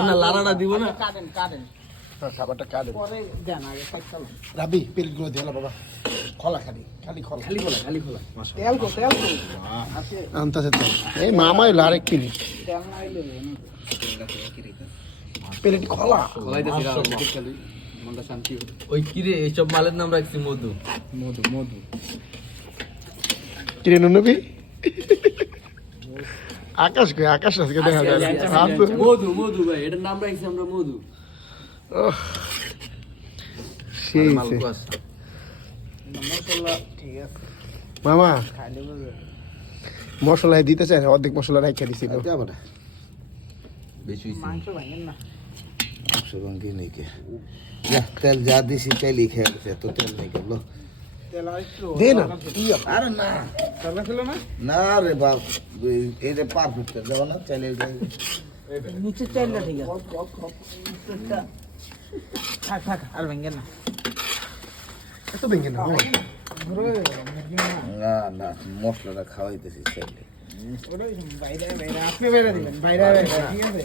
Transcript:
না লাড়াটা দিব না খাবারটা কাটে রাবি পেরিট গুলো দিয়ে বাবা খোলা খালি খোলা আনতাছে তো এই মামাই লারে কিনি পেরিট খোলা ওই কিরে এইসব মালের নাম রাখছি মধু কিরে নুনবি আকাশ আজকে দেখা যায় মধু ভাই এটার নাম রাখছি আমরা মধু মামা মশলা দিতে চাই অর্ধেক মশলা রাখা দিছিল তেল যা দিছি তেলই খেয়ে তো তেল নেই গেল দে না আরে না না রে বাপ এই যে পারফেক্ট যাও না চাইলে নিচে চাইলে ঠিক আছে থাক আর ভেঙে না এত ভেঙে না না না মশলাটা খাওয়াইতেছি চাইলে বাইরে আপনি বাইরে দিবেন বাইরে ঠিক আছে